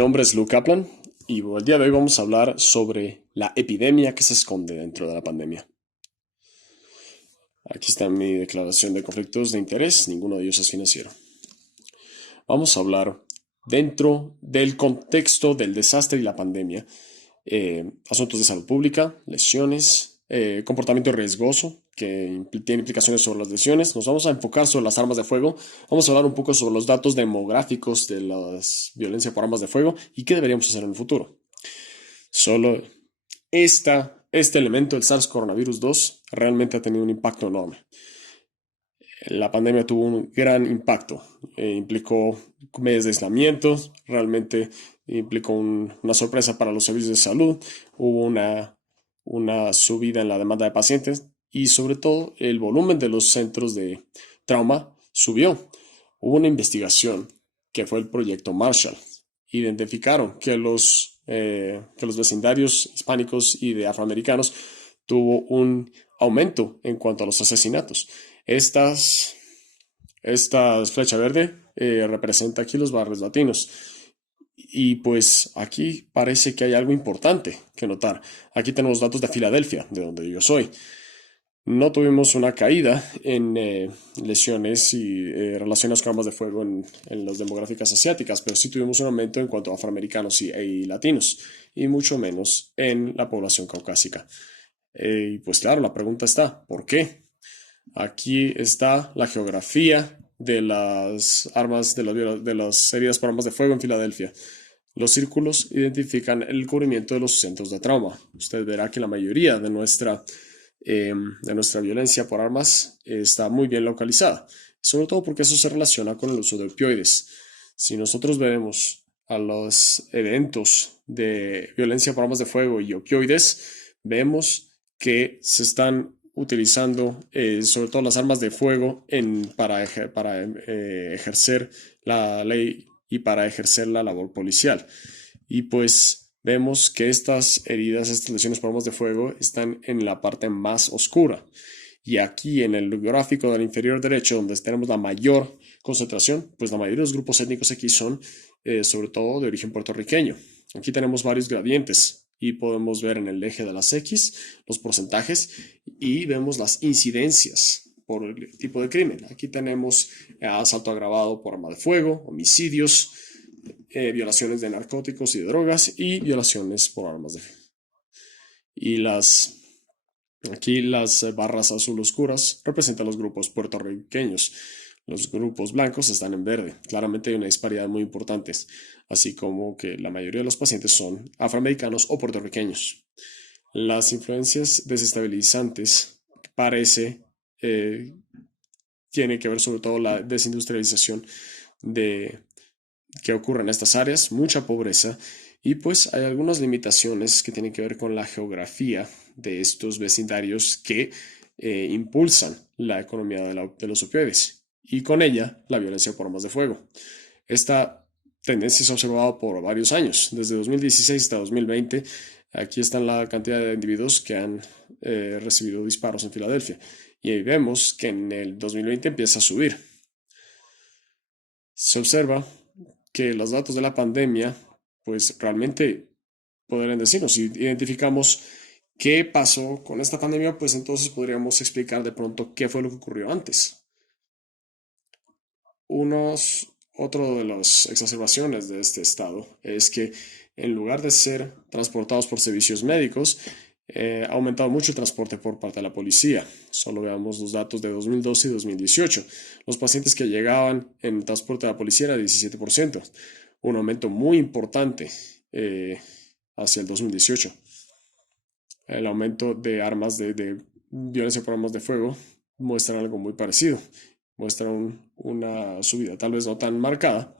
nombre es Luke Kaplan y el día de hoy vamos a hablar sobre la epidemia que se esconde dentro de la pandemia. Aquí está mi declaración de conflictos de interés, ninguno de ellos es financiero. Vamos a hablar dentro del contexto del desastre y la pandemia, asuntos de salud pública, lesiones, comportamiento riesgoso que tiene implicaciones sobre las lesiones. Nos vamos a enfocar sobre las armas de fuego. Vamos a hablar un poco sobre los datos demográficos de la violencia por armas de fuego y qué deberíamos hacer en el futuro. Solo este elemento, el SARS-CoV-2, realmente ha tenido un impacto enorme. La pandemia tuvo un gran impacto. Implicó meses de aislamiento, realmente implicó una sorpresa para los servicios de salud. Hubo una subida en la demanda de pacientes y sobre todo el volumen de los centros de trauma subió. Hubo una investigación que fue el proyecto Marshall. Identificaron que los vecindarios hispánicos y de afroamericanos tuvo un aumento en cuanto a los asesinatos. Esta flecha verde representa aquí los barrios latinos. Y pues aquí parece que hay algo importante que notar. Aquí tenemos datos de Filadelfia, de donde yo soy. No tuvimos una caída en lesiones y relaciones con armas de fuego en las demográficas asiáticas, pero sí tuvimos un aumento en cuanto a afroamericanos y latinos, y mucho menos en la población caucásica. Y pues claro, la pregunta está, ¿por qué? Aquí está la geografía de las armas, de las heridas por armas de fuego en Filadelfia. Los círculos identifican el cubrimiento de los centros de trauma. Usted verá que la mayoría de nuestra violencia por armas está muy bien localizada, sobre todo porque eso se relaciona con el uso de opioides. Si nosotros vemos a los eventos de violencia por armas de fuego y opioides, vemos que se están utilizando sobre todo las armas de fuego para ejercer la ley y para ejercer la labor policial. Y pues vemos que estas heridas, estas lesiones por armas de fuego están en la parte más oscura. Y aquí en el gráfico del inferior derecho, donde tenemos la mayor concentración, pues la mayoría de los grupos étnicos aquí son sobre todo de origen puertorriqueño. Aquí tenemos varios gradientes y podemos ver en el eje de las X los porcentajes y vemos las incidencias por el tipo de crimen. Aquí tenemos asalto agravado por arma de fuego, homicidios, violaciones de narcóticos y de drogas y violaciones por armas de fuego. Y aquí las barras azul oscuras representan los grupos puertorriqueños. Los grupos blancos están en verde. Claramente hay una disparidad muy importante, así como que la mayoría de los pacientes son afroamericanos o puertorriqueños. Las influencias desestabilizantes tiene que ver sobre todo la desindustrialización que ocurre en estas áreas, mucha pobreza y pues hay algunas limitaciones que tienen que ver con la geografía de estos vecindarios que impulsan la economía de los opioides y con ella la violencia por armas de fuego. Esta tendencia se ha observado por varios años, desde 2016 hasta 2020. Aquí está la cantidad de individuos que han recibido disparos en Filadelfia y ahí vemos que en el 2020 empieza a subir. Se observa que los datos de la pandemia pues realmente podrían decirnos, si identificamos qué pasó con esta pandemia, pues entonces podríamos explicar de pronto qué fue lo que ocurrió antes. Otro de las exacerbaciones de este estado es que en lugar de ser transportados por servicios médicos, ha aumentado mucho el transporte por parte de la policía. Solo veamos los datos de 2012 y 2018. Los pacientes que llegaban en transporte de la policía era 17%, un aumento muy importante hacia el 2018. El aumento de armas de violencia por armas de fuego muestra algo muy parecido. Muestra una subida, tal vez no tan marcada.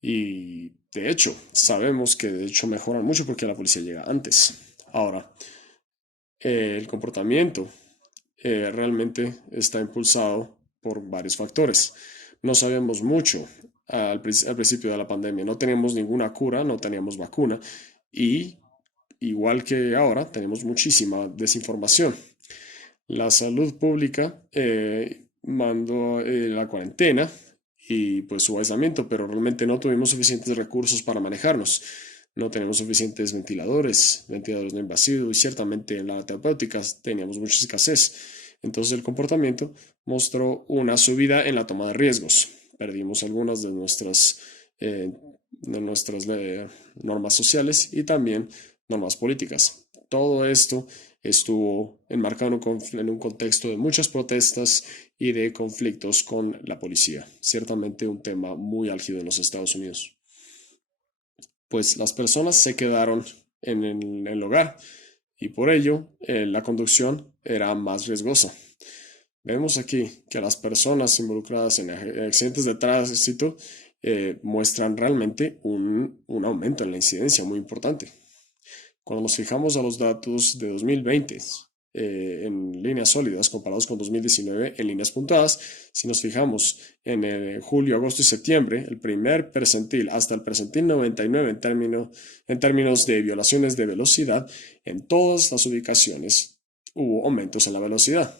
Y de hecho, sabemos que de hecho mejoran mucho porque la policía llega antes. Ahora, el comportamiento realmente está impulsado por varios factores. No sabemos mucho al principio de la pandemia. No teníamos ninguna cura, no teníamos vacuna y igual que ahora tenemos muchísima desinformación. La salud pública mandó la cuarentena y pues su aislamiento, pero realmente no tuvimos suficientes recursos para manejarnos. No tenemos suficientes ventiladores no invasivos y ciertamente en la terapéutica teníamos mucha escasez. Entonces el comportamiento mostró una subida en la toma de riesgos. Perdimos algunas eh, de nuestras normas sociales y también normas políticas. Todo esto estuvo enmarcado en un contexto de muchas protestas y de conflictos con la policía. Ciertamente un tema muy álgido en los Estados Unidos. Pues las personas se quedaron en el hogar y por ello la conducción era más riesgosa. Vemos aquí que las personas involucradas en accidentes de tránsito muestran realmente un aumento en la incidencia muy importante. Cuando nos fijamos a los datos de 2020 en líneas sólidas comparados con 2019 en líneas puntuadas, si nos fijamos en julio, agosto y septiembre, el primer percentil hasta el percentil 99 en términos de violaciones de velocidad, en todas las ubicaciones hubo aumentos en la velocidad.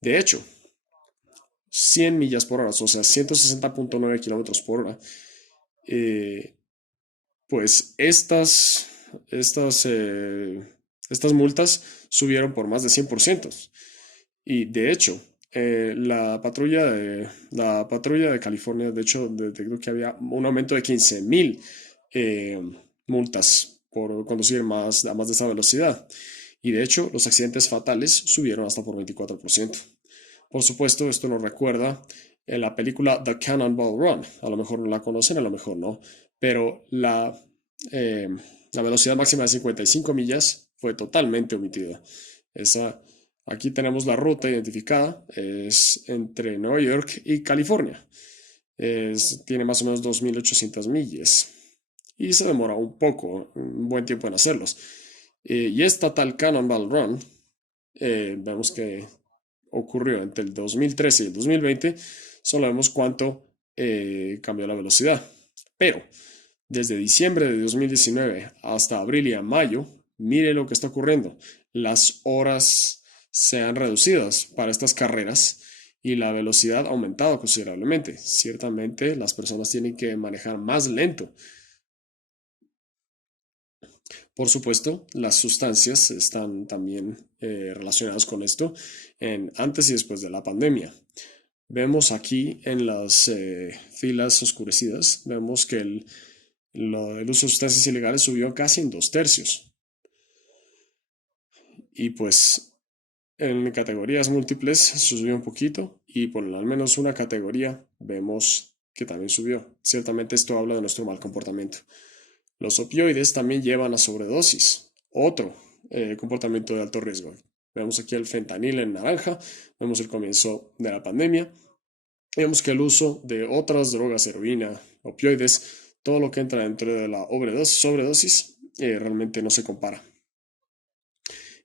De hecho, 100 millas por hora, o sea, 160.9 kilómetros por hora, eh, pues estas, eh, estas multas subieron por más de 100%. Y de hecho, la patrulla de California, de hecho, detectó que había un aumento de 15.000 eh, multas por conducir a más de esa velocidad. Y de hecho, los accidentes fatales subieron hasta por 24%. Por supuesto, esto nos recuerda en la película The Cannonball Run. A lo mejor no la conocen, a lo mejor no. Pero eh, la velocidad máxima de 55 millas fue totalmente omitida. Esa, aquí tenemos la ruta identificada. Es entre Nueva York y California. Tiene más o menos 2.800 millas. Y se demora un buen tiempo en hacerlos. Y esta tal Cannonball Run, vemos que ocurrió entre el 2013 y el 2020, solo vemos cuánto cambió la velocidad. Pero desde diciembre de 2019 hasta abril y a mayo, mire lo que está ocurriendo. Las horas se han reducido para estas carreras y la velocidad ha aumentado considerablemente. Ciertamente las personas tienen que manejar más lento. Por supuesto, las sustancias están también relacionadas con esto antes y después de la pandemia. Vemos aquí en las filas oscurecidas, vemos que el uso de sustancias ilegales subió casi en 2/3. Y pues en categorías múltiples subió un poquito y por al menos una categoría vemos que también subió. Ciertamente esto habla de nuestro mal comportamiento. Los opioides también llevan a sobredosis, otro comportamiento de alto riesgo. Vemos aquí el fentanil en naranja, vemos el comienzo de la pandemia, vemos que el uso de otras drogas, heroína, opioides, todo lo que entra dentro de la sobredosis, realmente no se compara.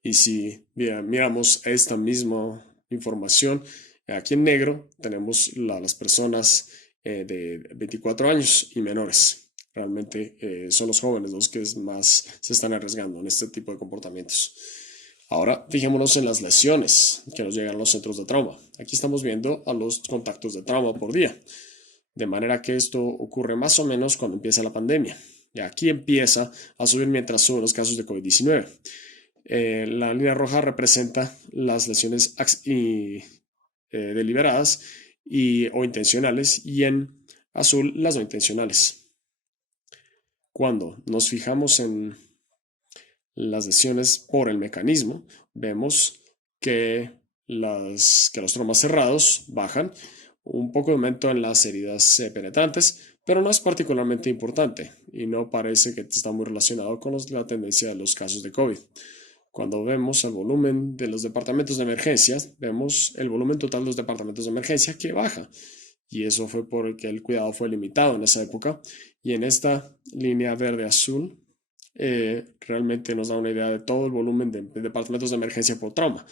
Y si miramos esta misma información, aquí en negro tenemos las personas de 24 años y menores. Realmente son los jóvenes los que más se están arriesgando en este tipo de comportamientos. Ahora fijémonos en las lesiones que nos llegan a los centros de trauma. Aquí estamos viendo a los contactos de trauma por día. De manera que esto ocurre más o menos cuando empieza la pandemia. Y aquí empieza a subir mientras suben los casos de COVID-19. La línea roja representa las lesiones deliberadas o intencionales y en azul las no intencionales. Cuando nos fijamos en las lesiones por el mecanismo, vemos que los traumas cerrados bajan, un poco de aumento en las heridas penetrantes, pero no es particularmente importante y no parece que está muy relacionado con la tendencia de los casos de COVID. Cuando vemos el volumen de los departamentos de emergencia, vemos el volumen total de los departamentos de emergencia que baja. Y eso fue porque el cuidado fue limitado en esa época. Y en esta línea verde-azul realmente nos da una idea de todo el volumen de departamentos de emergencia por trauma.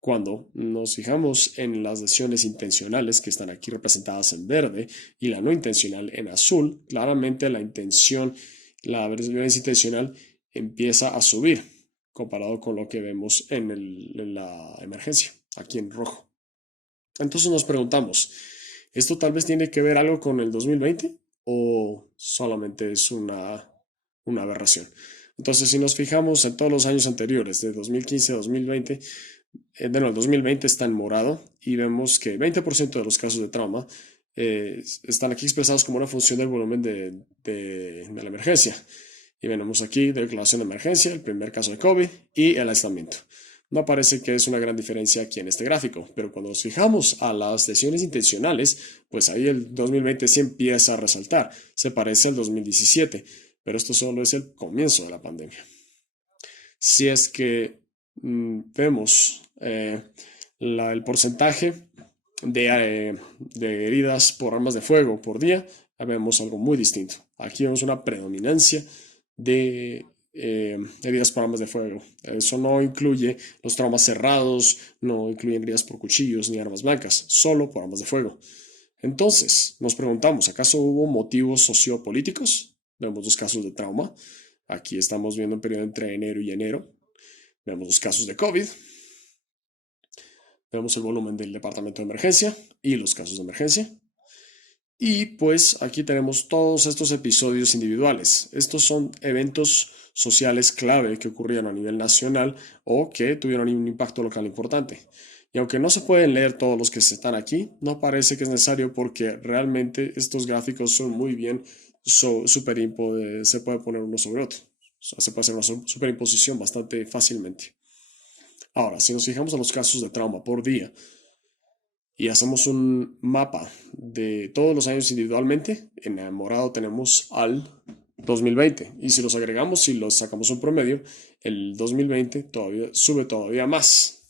Cuando nos fijamos en las lesiones intencionales que están aquí representadas en verde y la no intencional en azul, claramente la violencia intencional empieza a subir comparado con lo que vemos en la emergencia, aquí en rojo. Entonces nos preguntamos, ¿Esto tal vez tiene que ver algo con el 2020 o solamente es una aberración? Entonces, si nos fijamos en todos los años anteriores, de 2015 a 2020, el 2020 está en morado y vemos que 20% de los casos de trauma están aquí expresados como una función del volumen de la emergencia. Y vemos aquí declaración de emergencia, el primer caso de COVID y el aislamiento. No parece que es una gran diferencia aquí en este gráfico, pero cuando nos fijamos a las lesiones intencionales, pues ahí el 2020 sí empieza a resaltar, se parece al 2017, pero esto solo es el comienzo de la pandemia. Si es que vemos el porcentaje de heridas por armas de fuego por día, vemos algo muy distinto. Aquí vemos una predominancia de heridas por armas de fuego. Eso no incluye los traumas cerrados, no incluye heridas por cuchillos ni armas blancas, solo por armas de fuego. Entonces, nos preguntamos, ¿acaso hubo motivos sociopolíticos? Vemos los casos de trauma. Aquí estamos viendo un periodo entre enero y enero. Vemos los casos de COVID. Vemos el volumen del departamento de emergencia y los casos de emergencia. Y pues aquí tenemos todos estos episodios individuales. Estos son eventos sociales clave que ocurrieron a nivel nacional o que tuvieron un impacto local importante. Y aunque no se pueden leer todos los que están aquí, no parece que es necesario porque realmente estos gráficos son muy bien se puede poner uno sobre otro. O sea, se puede hacer una superimposición bastante fácilmente. Ahora, si nos fijamos en los casos de trauma por día y hacemos un mapa de todos los años individualmente, en el morado tenemos al 2020. Y si los agregamos, si los sacamos un promedio, el 2020 sube todavía más.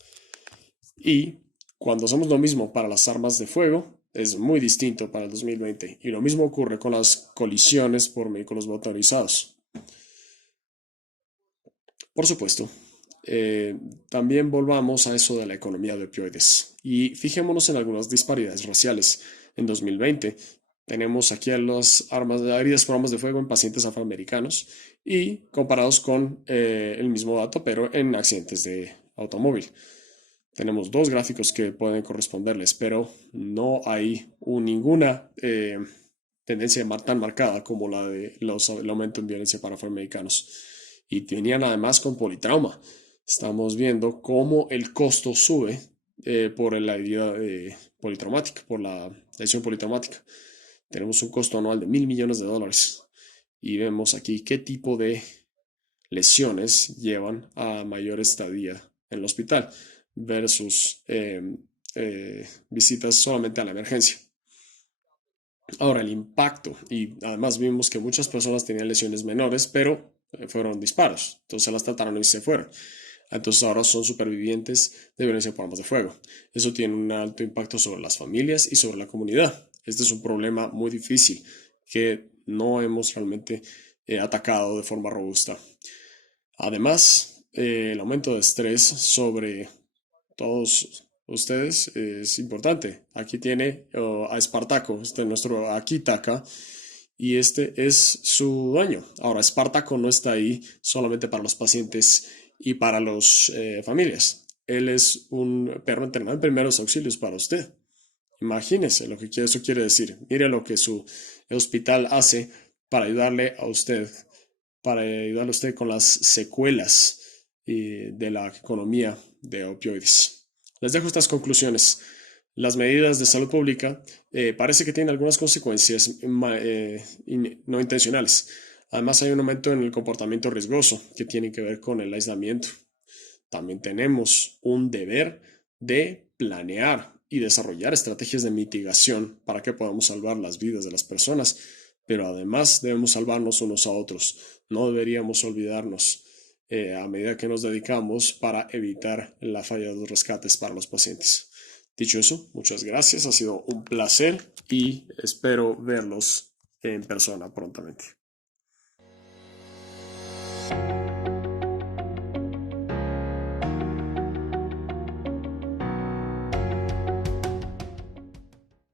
Y cuando hacemos lo mismo para las armas de fuego, es muy distinto para el 2020. Y lo mismo ocurre con las colisiones por vehículos motorizados. Por supuesto, también volvamos a eso de la economía de opioides y fijémonos en algunas disparidades raciales. En 2020 tenemos aquí a las heridas por armas de fuego en pacientes afroamericanos y comparados con el mismo dato, pero en accidentes de automóvil. Tenemos dos gráficos que pueden corresponderles, pero no hay ninguna tendencia tan marcada como la de el aumento en violencia para afroamericanos. Y tenían además con politrauma. Estamos viendo cómo el costo sube por la herida politraumática, por la lesión politraumática. Tenemos un costo anual de $1.000 millones. Y vemos aquí qué tipo de lesiones llevan a mayor estadía en el hospital versus visitas solamente a la emergencia. Ahora, el impacto. Y además vimos que muchas personas tenían lesiones menores, pero fueron disparos. Entonces las trataron y se fueron. Entonces ahora son supervivientes de violencia por armas de fuego. Eso tiene un alto impacto sobre las familias y sobre la comunidad. Este es un problema muy difícil que no hemos realmente atacado de forma robusta. Además, el aumento de estrés sobre todos ustedes es importante. Aquí tiene a Espartaco, nuestro Akitaka, y este es su dueño. Ahora, Espartaco no está ahí solamente para los pacientes y para las familias. Él es un perro entrenado en primeros auxilios para usted. Imagínese lo que eso quiere decir. Mire lo que su hospital hace para ayudarle a usted, con las secuelas de la economía de opioides. Les dejo estas conclusiones. Las medidas de salud pública parece que tienen algunas consecuencias no intencionales. Además, hay un aumento en el comportamiento riesgoso que tiene que ver con el aislamiento. También tenemos un deber de planear y desarrollar estrategias de mitigación para que podamos salvar las vidas de las personas, pero además debemos salvarnos unos a otros. No deberíamos olvidarnos a medida que nos dedicamos para evitar la falla de los rescates para los pacientes. Dicho eso, muchas gracias, ha sido un placer y espero verlos en persona prontamente.